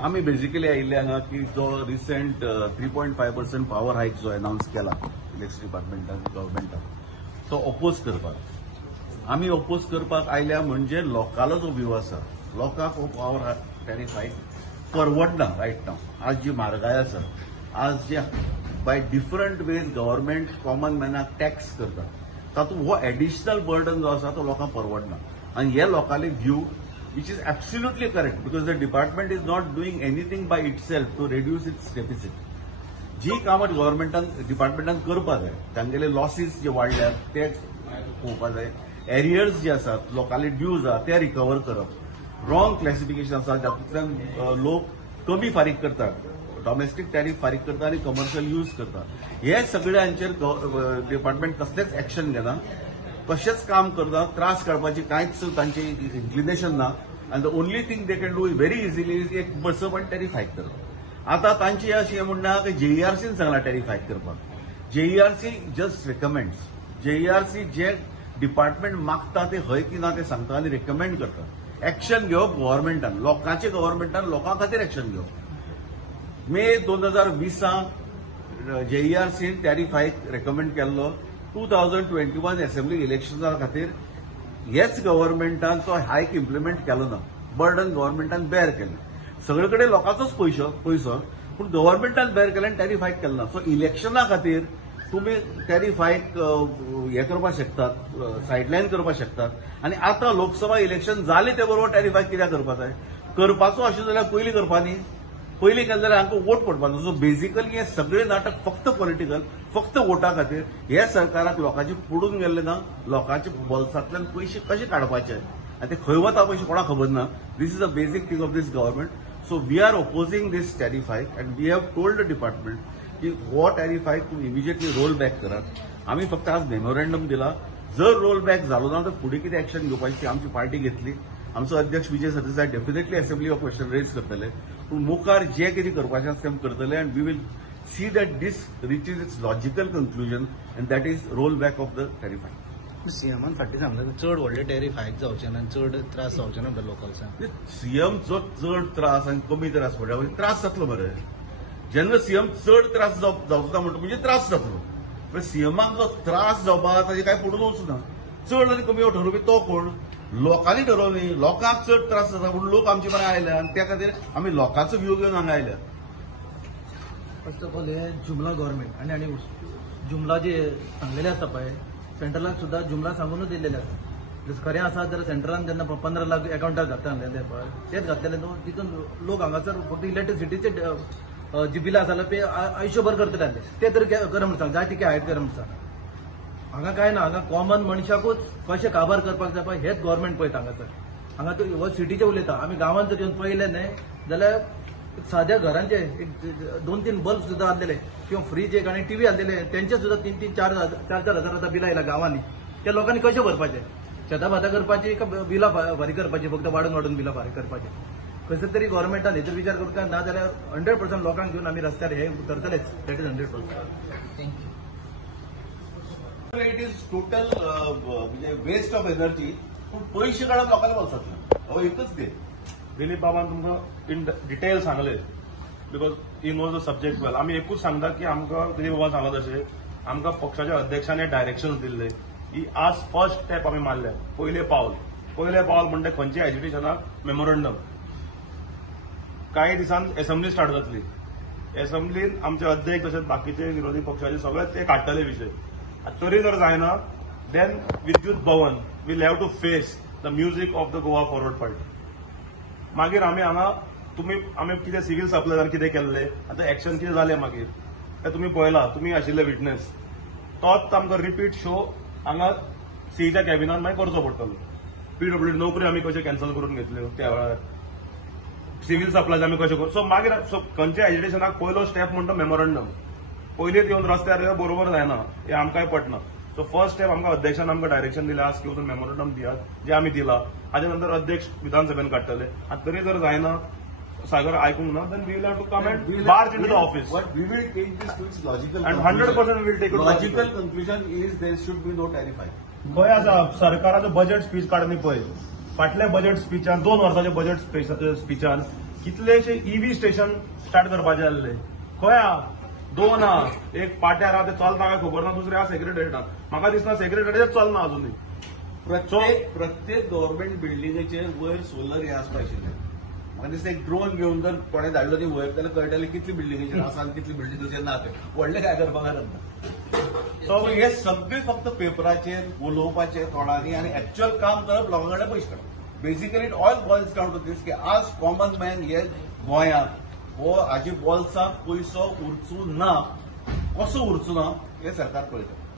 आम्ही बेसिकली आयिल्ले हांगा की जो रिसेंट 3.5% पॉवर हायक जो अनाउन्स केला इलेक्ट्रिसिटी डिपार्टमेंटान गव्हर्मेंटान तो ओपोज करपाक आम्ही ओपोज करपाक आयल्या म्हणजे लोकांलो जो व्यू आसा लोकांक हो पॉवर टॅरिफ हायक परवडना रायट नाव. आज जी म्हारगाय आसा आज जे by different ways government common मॅनाक टॅक्स करता तातूंत हो एडिशनल बर्डन जो आसा तो लोकांक परवडना आनी हे लोकांले view which is absolutely correct because the department is not doing anything by itself to reduce its deficit. जी कामां गव्हर्मेंटान डिपार्टमेंटान करपाक जाय तांगेले लॉसीस जे वाडल्यात ते पळोवपाक जाय. एरियर्स जे आसात लोकांले ड्यूज आहा ते रिकवर करप. रॉंग क्लॅसिफिकेशन आसा जातूंतल्यान लोक कमी फारीक करतात डॉमेस्टीक टॅरिफ फारीक करता आनी कमर्शियल यूज करता. हे सगळ्यांचेर डिपार्टमेंट कसलेच एक्शन घेना कशेंच काम करता. त्रास काडपाची कांयच तांचे इन्क्लिनेशन ना आनी the only thing they can do very easily is एक बसप आनी टॅरिफ हायक करप. आतां तांची अशें म्हणना की जेईआरसीन सांगला टॅरिफ हायक करपाक. JERC just recommends. जेईआरसी जे डिपार्टमेंट मागता ते हय की ना ते सांगता आनी रेकमेंड करता. एक्शन घेवप गव्हर्मेंटान लोकांचे गव्हर्मेंटान लोकां खातीर एक्शन घेवप. मे 2020 जेईआरसीन टॅरिफ हायक रेकमेंड केल्लो 2021 असेंब्ली इलेक्शना खातीर हेच गव्हर्मेंटान तो हायक इम्प्लिमेंट केलो ना. बर्डन गव्हर्मेंटान बेर केलें. सगळे कडेन लोकांचोच पयसो पूण गव्हर्मेंटान बेर केलें आनी टॅरिफ हायक केलो ना. सो इलेक्शना खातीर तुम्ही टॅरिफ हायक हे करपाक शकतात सायडलायन करपाक शकतात आनी आतां लोकसभा इलेक्शन जालें ते बरोबर टॅरिफ हायक कित्याक करपाक जाय. करपाचो अशें जाल्यार पयलीं करपा न्ही. पयलीं केलें जाल्यार आमकां वोट पडपाचो. सो बेसिकली हे सगळे नाटक फक्त पॉलिटिकल फक्त वोटा खातीर. हे सरकाराक लोकांचे पडून गेल्ले ना. लोकांच्या बोल्सांतल्यान पयशे कशे काडपाचे आनी ते खंय वता पयशे कोणाक खबर ना. This is a basic thing of this government. So we are opposing this tariff hike and we have told the department की हो टॅरिफ हायक तुम्ही इमिजिएटली रोल बॅक करात. आम्ही फक्त आज मेमोरँडम दिला. जर रोल बॅक जालो ना तर फुडें कितें एक्शन घेवपाची ती आमची पार्टी घेतली. आमचो अध्यक्ष Vijay Sardesai definitely assembly of question raise करतले पूण मुखार जे कितें करपाचें आसा तें करतले and we will see that this reaches its logical conclusion and that is roll back of the tariff hike. सीएमान फाटीं सांगलें चड व्हडले टॅरिफ हायक जावचे ना चड त्रास जावचे ना लोकल्सांक. सीएमचो चड त्रास आनी कमी त्रास पडल्या म्हणजे त्रास जातलो मरे. जेन्ना सीएम चड त्रास जावचो म्हणटा म्हणजे त्रास जातलो. सीएमाक जो त्रास जावपा ताजे कांय पडून वचूं ना. चड आनी कमी ठरोवपी तो कोण लोकांनी ठरवली. लोकांक चड त्रास जाता म्हणून लोक आमचे बरें आयले आनी त्या खातीर आमी लोकांचो व्यू घेवन हांगा आयल्या. फर्स्ट ऑफ ऑल हे जुमला गव्हर्मेंट आनी जुमला जे सांगलेले आसता पळय सेंट्रलाक सुद्धा जुमला सांगूनच दिल्लेले आसा. जसं खरें आसा जाल्यार सेंट्रलान जेन्ना 15 लाख अकाउंटाक घातले पळय तेच घातलेले न्हू. तितून लोक हांगासर फक्त इलेक्ट्रिसिटीचे जी बिलां आसा पे आयुष्यभर करतले आसले ते तर कर म्हण सांग जाय तिके हायक कर म्हण सांग. हांगा काय ना. हांगा कॉमन मनशाकूच कशें काबार करपाक जाय पळय हेच गव्हर्मेंट पळयता हांगासर. हांगा तर हो सिटीचे उलयता. आमी गांवांत जर येवन पळयले न्हय जाल्यार साद्या घरांचे 2-3 बल्ब सुद्धा आसलेले किंवा फ्रीज एक आनी टीव्ही आसलेले त्यांचे सुद्धा 3-4 हजार आतां बिलां आयला गांवांनी. त्या लोकांनी कशें भरपाचे. शेतां भातां करपाची का बिलां फारीक करपाची फक्त वाडून बिलां फारीक करपाची. खंयसर तरी गव्हर्मेंटान हेचो विचार करता ना जाल्यार 100% लोकांक घेवन आमी रस्त्यार हे उतरतलेच. That is 100%. Thank you. It is total म्हणजे वेस्ट ऑफ एनर्जी. पूण पयशे काडप लोकांच्या बोल्सांतल्यान हो एकच ते. दिलीप बाबान तुमकां इन डिटेल सांगले because he knows the subject well. आमी एकूच सांगता की आमकां दिलीप बाबान सांगला तशें आमकां पक्षाच्या अध्यक्षान डायरेक्शन्स दिल्ले की आज फर्स्ट स्टेप आमी मारल्या. पयले पावल म्हणजे खंयच्या एज्युकेशनाक मेमोरंडम. काही दिसान असेंब्ली स्टार्ट जातली. असेंब्लीन आमचे अध्यक्ष तशेंच बाकीचे विरोधी पक्षाचे सगळे ते काडटले विशय. तरी जर जायना then Vidyut Bhavan will have to face the music of the Goa forward party. मागीर आमी हांगा आमी कितें सिव्हिल सप्लायजान कितें केल्लें आतां एक्शन कितें जालें मागीर तें तुमी पळयलां. तुमी आशिल्ले विटनेस. तोच आमकां रिपीट शो हांगा सीईच्या कॅबिनान मागीर करचो पडटलो. पीडब्ल्यूडी नोकरी आमी कशें कॅन्सल करून घेतल्यो त्या वेळार सिव्हिल सप्लायज आमी कशें करूं. सो मागीर खंयच्या एज्युकेशनाक पयलो स्टेप म्हणटा मेमोरंडम. पयलींच येवन रस्त्यार बरोबर जायना हें आमकांय पटना. सो फर्स्ट स्टेप आमकां अध्यक्षान आमकां डायरेक्शन दिलें आज की वचून मेमोरंडम दियात जे आमी दिला. हाजे नंतर अध्यक्ष विधानसभेन काडटले. आनी तरी जर जायना सागर आयकूंक ना then we will have to come and barge into the office. But we will take this to its logical And conclusion. 100% we will take it to Logical conclusion is there should be no tariff hike. खंय आसा सरकाराचो budget speech काडनी पळय. फाटल्या budget स्पीचान 2 वर्साच्या budget स्पीचान कितलेशे EV station start करपाचे आसले खंय आहा 2 आहा एक पाट्यार आहा ते चलता काय खबर ना दुसरे आहा सेक्रेटरीएटात म्हाका दिसता सेक्रेटरीएट चलना अजूनय प्रत्येक गव्हर्नमेंट बिल्डिंगेचे वयर सोलर हे आसपाक आशिल्ले म्हाका दिसता एक ड्रोन घेवन जर कोणें धाडलो न्ही वयर जाल्यार कळटलें कितली बिल्डिंगेचेर आसा आनी कितली बिल्डिंगेचेर ना ते व्हडले काय करपाक ना सो हे सगळे फक्त पेपराचेर उलोवपाचेर तोंडांनी आनी एक्च्युअल काम करप लोकां कडल्यान पयशे काडप basically it all boils down to this की आज कॉमन मॅन हे गोंयांत हो हाजी बॉल्साक पयसो उरचू ना कसो उरचू ना हे सरकार पळयता